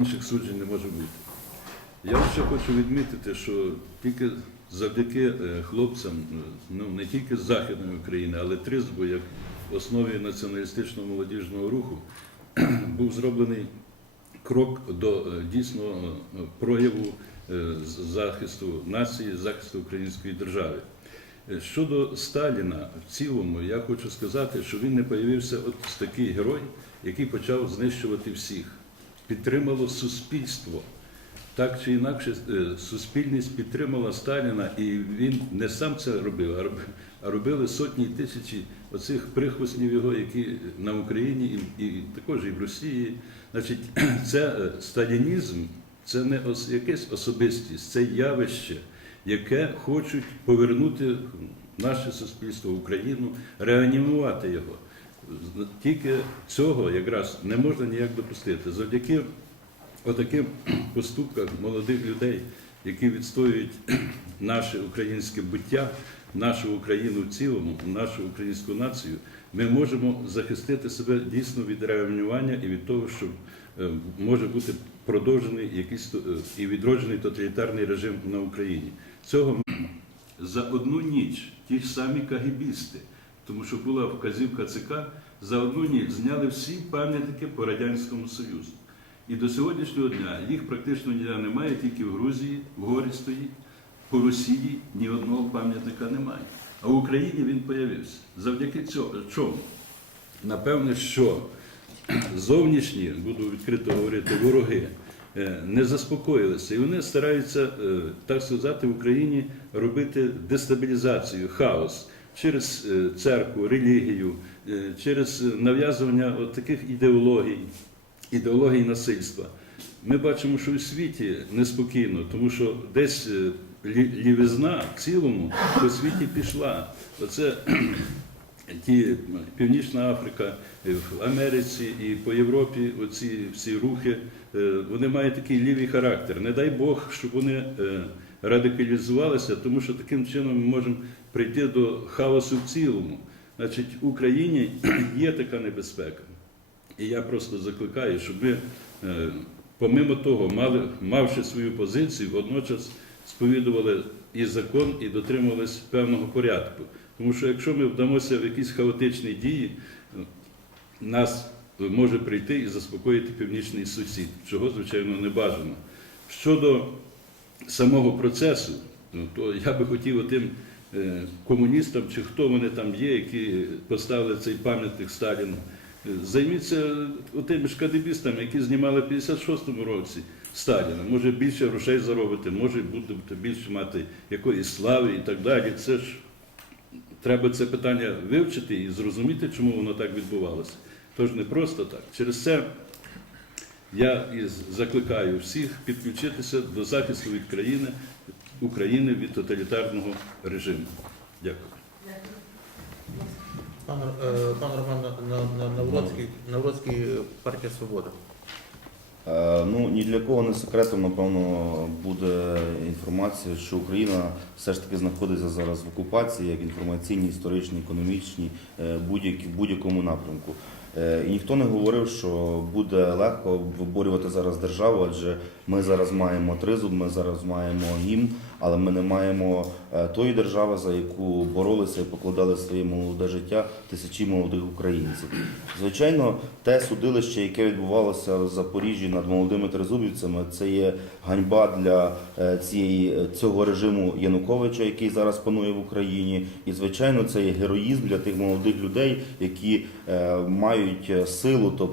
інших суджень не може бути. Я ще хочу відмітити, що тільки завдяки е, хлопцям, е, ну не тільки з Західної України, але Тризбу, як основі націоналістичного молодіжного руху, був зроблений крок до е, дійсного прояву захисту нації, захисту української держави. Щодо Сталіна, в цілому, я хочу сказати, що він не появився от такий герой, який почав знищувати всіх. Підтримало суспільство. Так чи інакше, е, суспільність підтримала Сталіна, і він не сам це робив, а робили сотні і тисячі оцих прихвостнів його, які на Україні і, також і в Росії. Значить, це е, сталінізм, це не якась особистість, це явище, яке хочуть повернути наше суспільство, Україну, реанімувати його. Тільки цього якраз не можна ніяк допустити. Завдяки отаким поступкам молодих людей, які відстоюють наше українське буття, нашу Україну в цілому, нашу українську націю, ми можемо захистити себе дійсно від реанімування і від того, що е, може бути продовжений якийсь е, і відроджений тоталітарний режим на Україні. Цього за одну ніч ті ж самі кагібісти, тому що була вказівка ЦК, за одну ніч зняли всі пам'ятники по Радянському Союзу. І до сьогоднішнього дня їх практично ніде немає, тільки в Грузії, в горі стоїть, по Росії ні одного пам'ятника немає. А в Україні він появився. Завдяки цьому чому? Напевне, що зовнішні, буду відкрито говорити, вороги е, не заспокоїлися. І вони стараються, е, так сказати, в Україні робити дестабілізацію, хаос через е, церкву, релігію, е, через нав'язування таких ідеологій, ідеологій насильства. Ми бачимо, що у світі неспокійно, тому що десь е, лівизна в цілому по світі пішла. Оце ті Північна Африка, е, в Америці і по Європі оці всі рухи, е, вони мають такий лівий характер. Не дай Бог, щоб вони е, радикалізувалися, тому що таким чином ми можемо прийти до хаосу в цілому. Значить, в Україні є така небезпека. І я просто закликаю, щоб ми, е, помимо того, мали, мавши свою позицію, водночас сповідували і закон, і дотримувалися певного порядку. Тому що якщо ми вдамося в якісь хаотичні дії, нас може прийти і заспокоїти північний сусід, чого, звичайно, не бажано. Щодо самого процесу, ну, то я би хотів тим комуністам, чи хто вони там є, які поставили цей пам'ятник Сталіну, е, займіться тими ж кадебістами, які знімали в 56-му році Сталіна. Може більше грошей заробити, може будете більше мати якоїсь слави і так далі. Це ж треба це питання вивчити і зрозуміти, чому воно так відбувалося. Тож не просто так. Через це я і закликаю всіх підключитися до захисту від країни, України від тоталітарного режиму. Дякую. Пан, е, пан Роман На- На- Навроцький, Навроцький, партія Свобода. Е, Ну, ні для кого не секретом, напевно, буде інформація, що Україна все ж таки знаходиться зараз в окупації, як інформаційній, історичній, економічній, е, будь-які- в будь-якому напрямку. І ніхто не говорив, що буде легко виборювати зараз державу, адже ми зараз маємо тризуб, ми зараз маємо гімн, але ми не маємо е, тої держави, за яку боролися і покладали своє молоде життя тисячі молодих українців. Звичайно, те судилище, яке відбувалося в Запоріжжі над молодими тризубівцями, це є ганьба для е, цієї цього режиму Януковича, який зараз панує в Україні. І звичайно, це є героїзм для тих молодих людей, які е, мають е, силу, то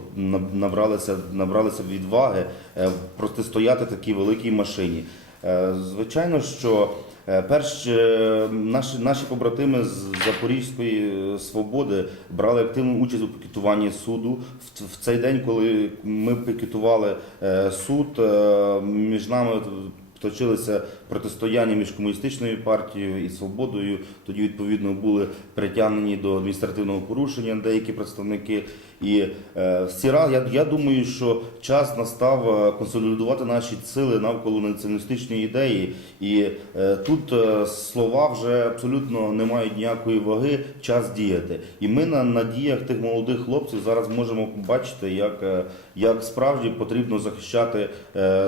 набралися, набралися відваги е, протистояти такій великій машині. Е, Звичайно, що е, перш е, наші, наші побратими з Запорізької свободи брали активну участь у пікетуванні суду. В, в цей день, коли ми пікетували суд, між нами точилися протистояння між комуністичною партією і свободою. Тоді відповідно були притягнені до адміністративного порушення деякі представники. І е, всі раз я, я думаю, що час настав е, консолідувати наші сили навколо націоналістичної ідеї. І е, тут слова вже абсолютно не мають ніякої ваги. Час діяти. І ми на надіях тих молодих хлопців зараз можемо побачити, як, як справді потрібно захищати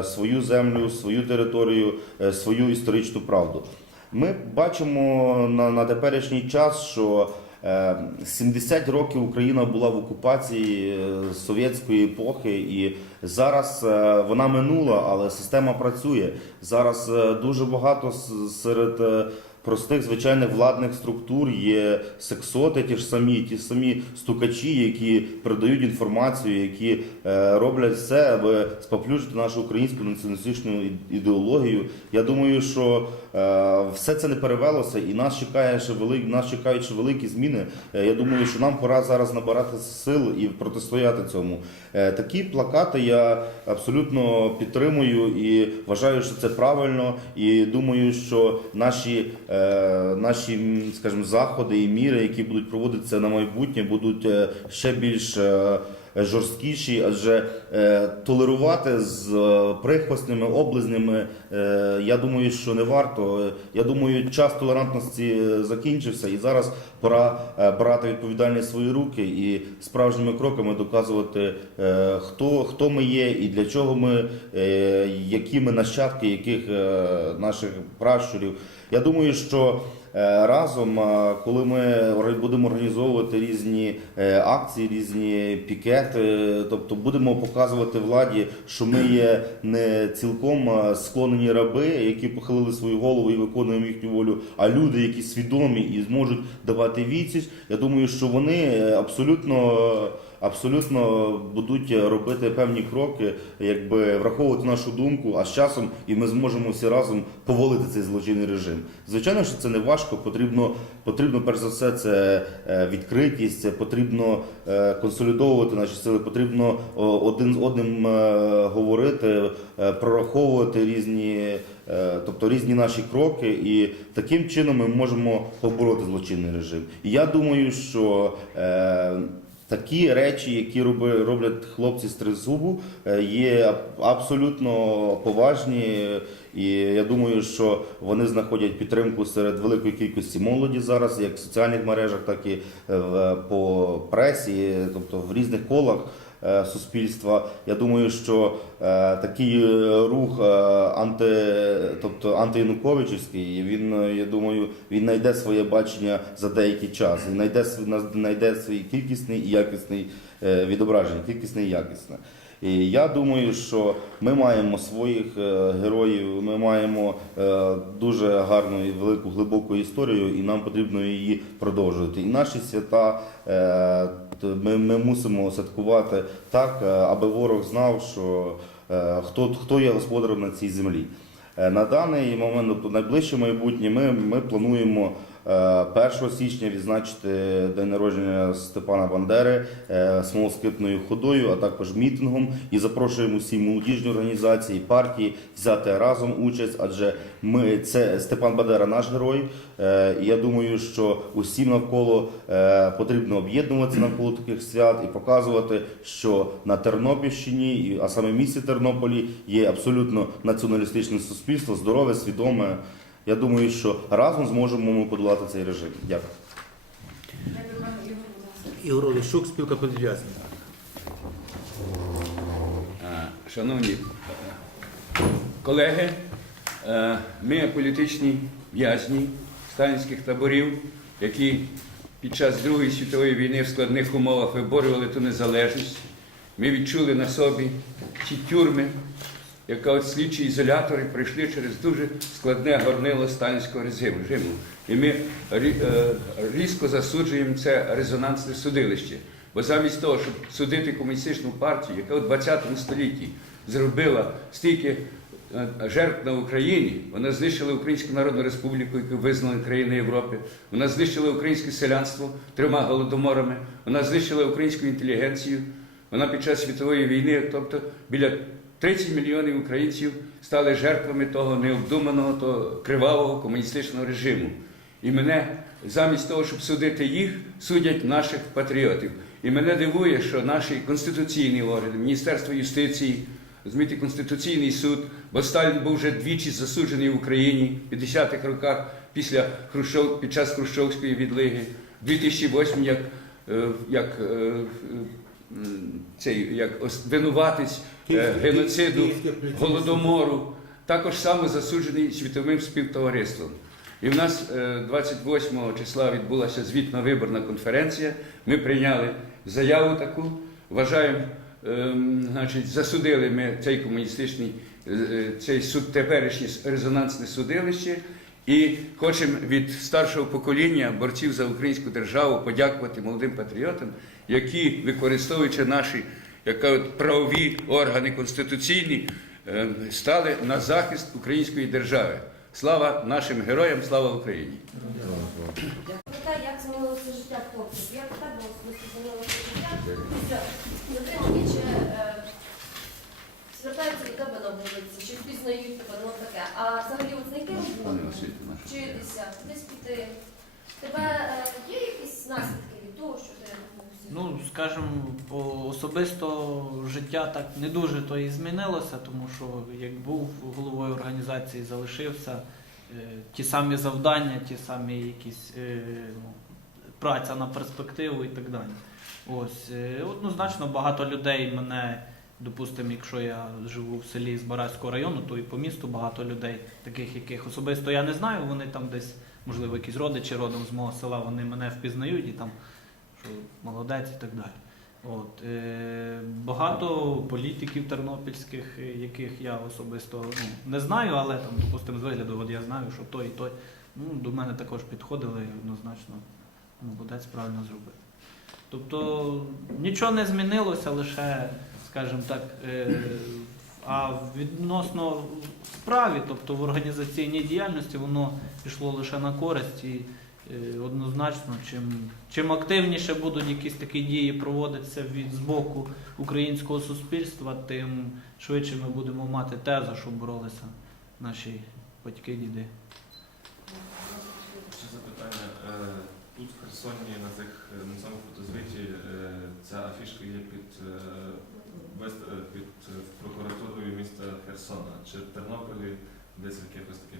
свою землю, свою територію, е, свою історичну правду. Ми бачимо на, на теперішній час, що е, 70 років Україна була в окупації е, совєтської епохи, і зараз е, вона минула, але система працює. Зараз е, дуже багато серед е, простих звичайних владних структур є сексоти, ті ж самі, ті самі стукачі, які передають інформацію, які е, роблять все, аби споплюжити нашу українську націоналістичну ідеологію. Я думаю, що е, все це не перевелося, і нас чекає ще велик, нас чекають ще великі зміни. Е, я думаю, що нам пора зараз набирати сил і протистояти цьому. Такі плакати я абсолютно підтримую і вважаю, що це правильно. І думаю, що наші, наші скажімо, заходи і міри, які будуть проводитися на майбутнє, будуть е, ще більш. Жорсткіші, адже е, толерувати з е, прихвостними, облизнями, е, я думаю, що не варто. Я думаю, час толерантності закінчився, і зараз пора брати відповідальність в свої руки і справжніми кроками доказувати, хто, хто ми є і для чого ми, які ми нащадки, яких наших пращурів. Я думаю, що разом, е, коли ми будемо організовувати різні е, акції, різні пікети, тобто будемо показувати владі, що ми є не цілком склонені раби, які похилили свою голову і виконуємо їхню волю, а люди, які свідомі і зможуть давати відсіч. Я думаю, що вони е, абсолютно. Абсолютно будуть робити певні кроки, якби враховувати нашу думку, а з часом і ми зможемо всі разом повалити цей злочинний режим. Звичайно, що це не важко. Потрібно, потрібно перш за все, це е, відкритість, це потрібно е, консолідовувати наші сили, потрібно один з одним е, говорити, прораховувати різні, тобто різні наші кроки, і таким чином ми можемо побороти злочинний режим. І я думаю, що Такі речі, які роблять хлопці з тризубу, е, є абсолютно поважні, і я думаю, що вони знаходять підтримку серед великої кількості молоді зараз, як в соціальних мережах, так і е, в по пресі, тобто в різних колах суспільства. Я думаю, що е, такий е, рух е, анти, тобто антиянуковичівський, він, е, я думаю, він знайде своє бачення за деякий час. Він знайде, знайде свій кількісний і якісний е, відображення, кількісне і якісне. І я думаю, що ми маємо своїх е, героїв, ми маємо е, дуже гарну і велику глибоку історію, і нам потрібно її продовжувати. І наші свята е, ми, ми мусимо святкувати так, аби ворог знав, що хто, хто є господарем на цій землі. На даний момент, тобто найближче майбутнє, ми, ми плануємо 1 січня відзначити день народження Степана Бандери е, смолоскипною ходою, а також мітингом. І запрошуємо всі молодіжні організації, партії взяти разом участь, адже ми це Степан Бандера наш герой. Е, я думаю, що усім навколо е, потрібно об'єднуватися навколо таких свят і показувати, що на Тернопільщині, а саме місті Тернополі, є абсолютно націоналістичне суспільство, здорове, свідоме. Я думаю, що разом зможемо ми подолати цей режим. Дякую. Ігор Олещук, спілка політв'язнів. Е, Шановні колеги, е, ми політичні в'язні сталінських таборів, які під час Другої світової війни в складних умовах виборювали ту незалежність. Ми відчули на собі ті тюрми, яка от слідчі ізолятори пройшли через дуже складне горнило сталінського режиму. І ми е, різко засуджуємо це резонансне судилище. Бо замість того, щоб судити комуністичну партію, яка у 20 столітті зробила стільки е, жертв на Україні, вона знищила Українську Народну Республіку, яку визнали країни Європи, вона знищила українське селянство трьома голодоморами, вона знищила українську інтелігенцію, вона під час світової війни, тобто біля 30 мільйонів українців стали жертвами того необдуманого, того кривавого комуністичного режиму. І мене замість того, щоб судити їх, судять наших патріотів. І мене дивує, що наші конституційні органи, Міністерство юстиції, розумієте, Конституційний суд, бо Сталін був вже двічі засуджений в Україні в 50-х роках після Хрущов, під час Хрущовської відлиги, в 2008 як, е, як, е, цей, як винуватець е, геноциду, голодомору, також саме засуджений світовим співтовариством. І в нас е, 28 числа відбулася звітна виборна конференція. Ми прийняли заяву таку. Вважаємо, ем, значить, засудили ми цей комуністичний е, е, цей суд, теперішнє резонансне судилище. І хочемо від старшого покоління борців за українську державу подякувати молодим патріотам, які, використовуючи наші як кажуть, правові органи конституційні, е, стали на захист української держави. Слава нашим героям, слава Україні! Як змінилося життя хлопців. Як тебе особисто змінилося життя після затримання, чи е, звертаються до тебе на вулиці, чи впізнають тебе, ну таке. А взагалі от знайти Пане роботу, освіти наш. вчитися, кудись піти. Тебе е, є якісь наслідки від того, що ти рухнувся? Ну, скажімо, по особисто життя так не дуже то і змінилося, тому що як був головою організації, залишився е, ті самі завдання, ті самі якісь е, ну, праця на перспективу і так далі. Ось е, однозначно багато людей мене. Допустимо, якщо я живу в селі з Барацького району, то і по місту багато людей, таких яких особисто я не знаю, вони там десь, можливо, якісь родичі родом з мого села, вони мене впізнають і там що молодець і так далі. От, е, багато політиків тернопільських, е, яких я особисто ну, не знаю, але там, допустимо, з вигляду, от я знаю, що той і той. Ну, до мене також підходили і однозначно молодець правильно зробив. Тобто нічого не змінилося, лише, скажімо так, е, а відносно справі, тобто в організаційній діяльності, воно пішло лише на користь і Е, Однозначно, чим, чим активніше будуть якісь такі дії проводитися від з боку українського суспільства, тим швидше ми будемо мати те, за що боролися наші батьки, діди. Ще запитання. Е, Тут в Херсоні на цих на цьому фотозвіті е, ця афішка є під, е, вист- е, під е, прокуратурою міста Херсона. Чи в Тернополі десь в якихось таких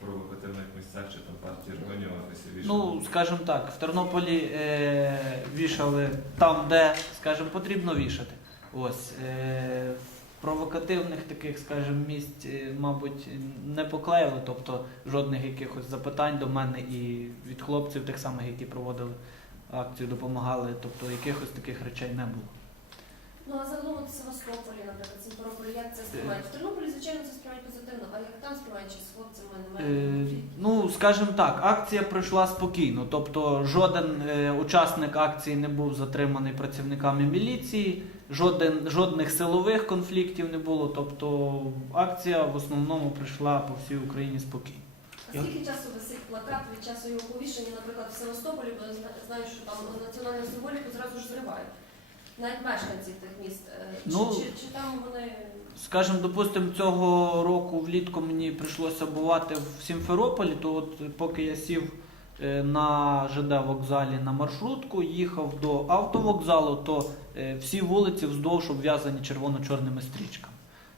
провокативних місцях, чи там партії регіонів офісі Ну, скажімо так, в Тернополі е, вішали там, де, скажімо, потрібно вішати. Ось. Е, в провокативних таких, скажімо, місць, е, мабуть, не поклеїли, тобто жодних якихось запитань до мене і від хлопців, тих самих, які проводили акцію, допомагали, тобто якихось таких речей не було. Ну а загалом от Севастополі, наприклад, Сімферополі, як це сприймають? В Тернополі, звичайно, це сприймають позитивно, а як там сприймають, чи з хлопцями Е, немає? ну, скажімо так, акція пройшла спокійно. Тобто жоден е, учасник акції не був затриманий працівниками міліції, жоден, жодних силових конфліктів не було. Тобто акція в основному пройшла по всій Україні спокійно. А скільки часу висить плакат від часу його повішення, наприклад, в Севастополі, бо я зна- знаю, що там національну символіку зразу ж зривають. Навіть мешканці тих міст. Е, Чи, Ну, чи, чи там вони Скажімо, допустимо, цього року влітку мені прийшлося бувати в Сімферополі, то от поки я сів е, на ЖД вокзалі на маршрутку, їхав до автовокзалу, то е, всі вулиці вздовж обв'язані червоно-чорними стрічками.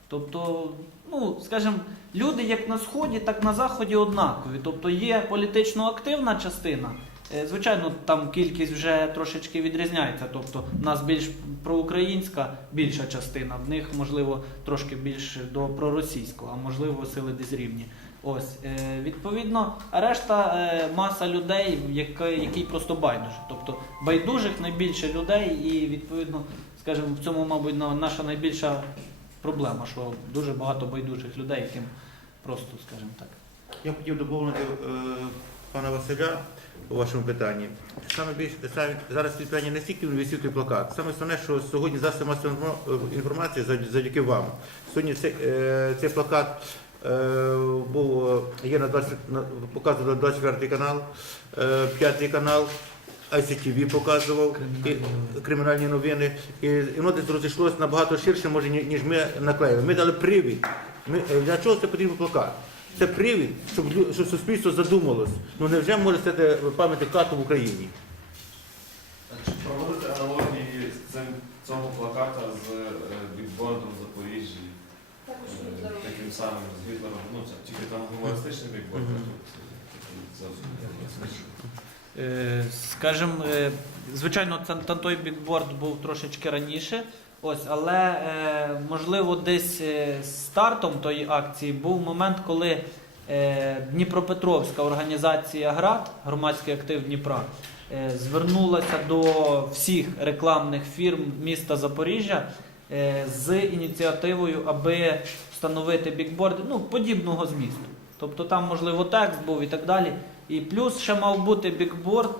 Тобто, ну, скажімо, люди як на сході, так на заході однакові. Тобто є політично активна частина. Е, Звичайно, там кількість вже трошечки відрізняється. Тобто, в нас більш проукраїнська більша частина, в них можливо трошки більше до проросійського, а можливо сили десь рівні. Ось е, відповідно, решта е, маса людей, який просто байдуже. Тобто байдужих найбільше людей, і відповідно, скажімо, в цьому, мабуть, на- наша найбільша проблема, що дуже багато байдужих людей, яким просто, скажімо так. Я хотів доповнити пана Василя у вашому питанні. Саме більше саме зараз питання не стільки висів плакат. Саме основне, що сьогодні засоби масової інформації завдяки вам. Сьогодні цей, е, цей плакат е, був е, є на 20, на, показував 24 канал, е, 5 канал. ICTV показував Кримінальні і, кримінальні новини, і, і воно десь розійшлося набагато ширше, може, ніж ми наклеїли. Ми дали привід. Ми, е, для чого це потрібен плакат? це привід, щоб щоб суспільство задумалось. Ну невже може стати пам'ятникату в Україні? Чи проводити аналогії з цим цього плаката з е, бікбордом в Запоріжжі? Е, таким самим з Гітлером. Ну, це тільки там гумористичний бікборд, а тут е, зовсім не гумористичний. Скажем, звичайно, там той бікборд був трошечки раніше. Ось, але е, можливо, десь е, стартом тої акції був момент, коли е, Дніпропетровська організація ГРАД, громадський актив Дніпра, звернулася до всіх рекламних фірм міста Запоріжжя з ініціативою, аби встановити бікборди ну, подібного змісту. Тобто там, можливо, текст був і так далі. І плюс ще мав бути бікборд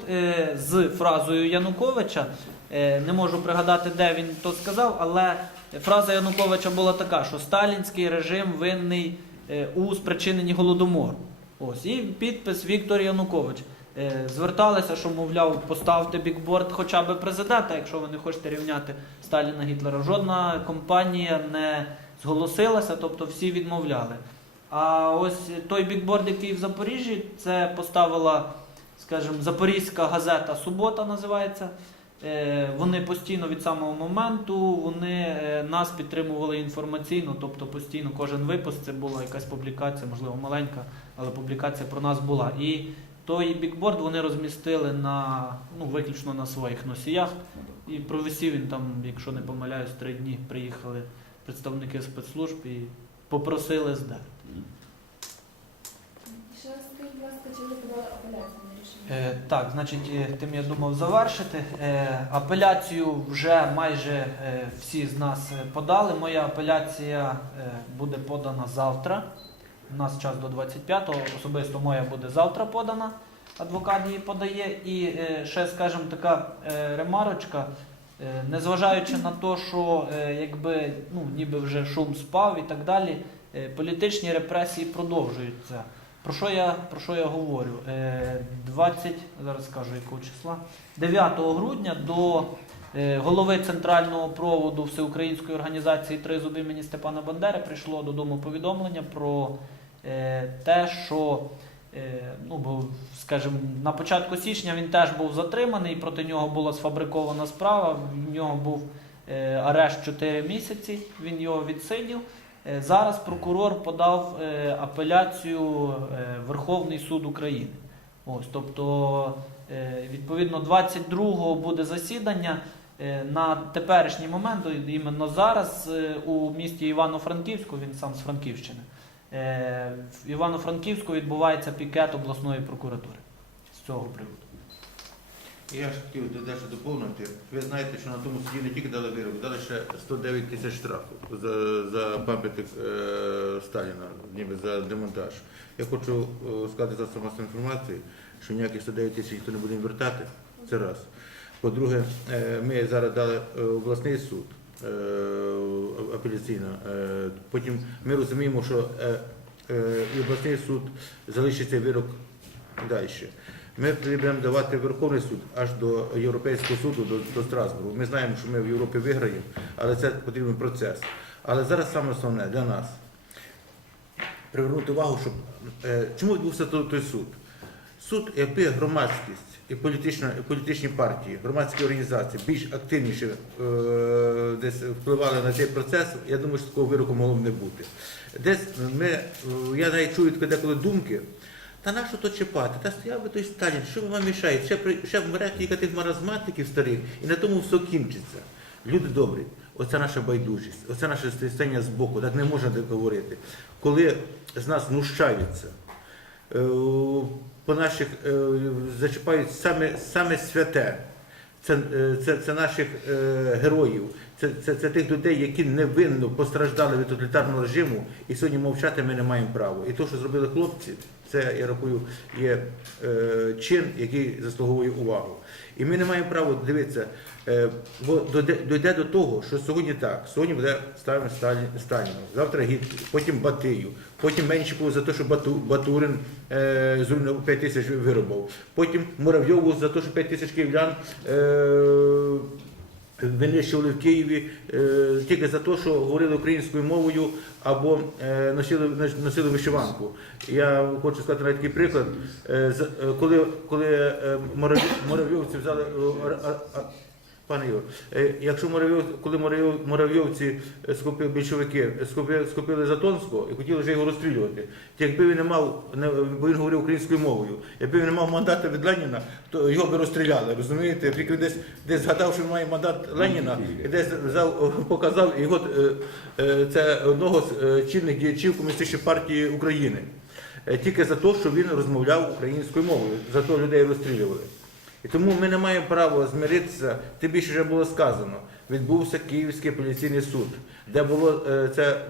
з фразою Януковича. Е, не можу пригадати, де він то сказав, але фраза Януковича була така, що сталінський режим винний е, у спричиненні голодомору. Ось, і підпис Віктор Янукович. Е, зверталися, що, мовляв, поставте бікборд хоча б президента, якщо ви не хочете рівняти Сталіна Гітлера. Жодна компанія не зголосилася, тобто всі відмовляли. А ось той бікборд, який в Запоріжжі, це поставила, скажімо, Запорізька газета Субота називається. Е, Вони постійно від самого моменту вони е, нас підтримували інформаційно, тобто постійно кожен випуск це була якась публікація, можливо, маленька, але публікація про нас була. І той бікборд вони розмістили на ну, виключно на своїх носіях. І провисів він там, якщо не помиляюсь, три дні приїхали представники спецслужб і попросили здати. Ще раз скажіть, будь ласка, чи ви подали апеляцію на рішення? Е, так, значить, е, тим я думав завершити. Е, апеляцію вже майже е, всі з нас е, подали. Моя апеляція е, буде подана завтра. У нас час до 25-го. Особисто моя буде завтра подана. Адвокат її подає. І е, ще, скажімо, така е, ремарочка. Е, Незважаючи на те, що е, якби ну, ніби вже шум спав і так далі, е, політичні репресії продовжуються. Про що я, про що я говорю? Е, 20, зараз скажу якого числа, 9 грудня до е, голови центрального проводу Всеукраїнської організації Три зуби імені Степана Бандери прийшло додому повідомлення про е, те, що е, ну, бо, скажімо, на початку січня він теж був затриманий, проти нього була сфабрикована справа, в нього був е, арешт 4 місяці, він його відсидів. Е, Зараз прокурор подав е, апеляцію е, Верховний суд України. Ось, тобто, відповідно, 22-го буде засідання. На теперішній момент, іменно зараз, у місті Івано-Франківську, він сам з Франківщини, в Івано-Франківську відбувається пікет обласної прокуратури з цього приводу. Я ж хотів дещо доповнити. Ви знаєте, що на тому суді не тільки дали вирок, дали ще 109 тисяч штрафу за, за пам'ятник е, Сталіна, ніби за демонтаж. Я хочу е, сказати за масової інформації, що ніяких 109 тисяч ніхто не буде вертати. Це раз. По-друге, е, ми зараз дали е, обласний суд е, апеляційно. Е, Потім ми розуміємо, що е, е, і обласний суд залишиться вирок далі. Ми будемо давати Верховний суд аж до Європейського суду, до, до Страсбургу. Ми знаємо, що ми в Європі виграємо, але це потрібен процес. Але зараз саме основне для нас привернути увагу, щоб е, чому відбувся той, суд? Суд, якби громадськість і політична, і політичні партії, громадські організації більш активніше е, десь впливали на цей процес, я думаю, що такого вироку могло б не бути. Десь ми, е, я навіть чую деколи думки. Та нащо то чіпати? Та стояв би той Сталін, що вам мішає? Ще, ще вмре кілька тих маразматиків старих, і на тому все кінчиться. Люди добрі, оце наша байдужість, оце наше з боку, так не можна говорити. Коли з нас знущаються, е, по наших е, зачіпають саме, саме святе. Це, е, це, це наших героїв, це, це, це тих людей, які невинно постраждали від тоталітарного режиму, і сьогодні мовчати ми не маємо права. І те, що зробили хлопці, це я рахую є е, чин, який заслуговує увагу. І ми не маємо права дивитися, е, бо дойде, до того, що сьогодні так, сьогодні буде ставимо Сталін, Сталіна, завтра Гітлер, потім Батию, потім Меншикову за те, що Бату, Батурин е, зруйнував 5 тисяч виробив, потім Муравйову за те, що 5 тисяч київлян е, винищували в Києві е, тільки за те, що говорили українською мовою або е, носили, носили вишиванку. Я хочу сказати навіть такий приклад. Е, коли коли Муравйовці взяли Пане Ігор, е, якщо Муравйов, коли Муравйов- муравйовці е, схопили більшовики, е, схопили, схопили Затонського і хотіли вже його розстрілювати, то якби він не мав, не, бо він говорив українською мовою, якби він не мав мандата від Леніна, то його би розстріляли, розумієте? Тільки він десь, десь згадав, що він має мандат Леніна, і десь взяв, показав, е, це одного з чинних діячів Комуністичної партії України. Тільки за те, що він розмовляв українською мовою, за то людей розстрілювали. І тому ми не маємо права змиритися, тим більше вже було сказано. Відбувся Київський апеляційний суд, де було е, це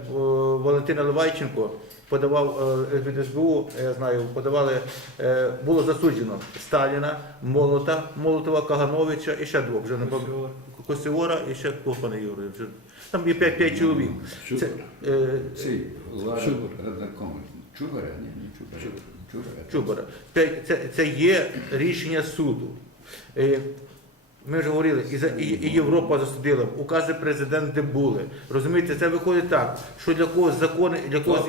Валентина Левайченко подавав е, від СБУ, я знаю, подавали, е, було засуджено Сталіна, Молота, Молотова, Кагановича і ще двох, вже не Косіора і ще кого, пане Юрію. вже- Там є п'ять, п'ять чоловік. Це, е, Чубар. радикому. Чубара? Ні, не Чубара. Це, це, це є рішення суду. Е, Ми вже говорили, і, за- і, і Європа засудила, укази президенти були. Розумієте, це виходить так, що для когось закони, для когось,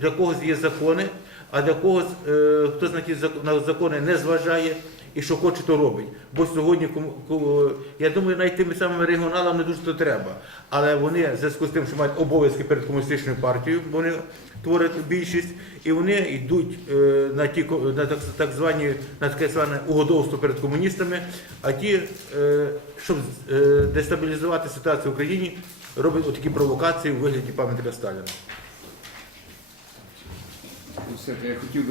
для когось є закони, а для когось е, хтось на ті зак- закони не зважає і що хоче, то робить. Бо сьогодні я думаю, навіть тим самим регіоналам не дуже то треба. Але вони в зв'язку з тим, що мають обов'язки перед комуністичною партією, вони творять більшість, і вони йдуть е, на ті на так, звані на таке зване угодовство перед комуністами. А ті, е, щоб е, дестабілізувати ситуацію в Україні, роблять отакі провокації у вигляді пам'ятника Сталіна. Все, я хотів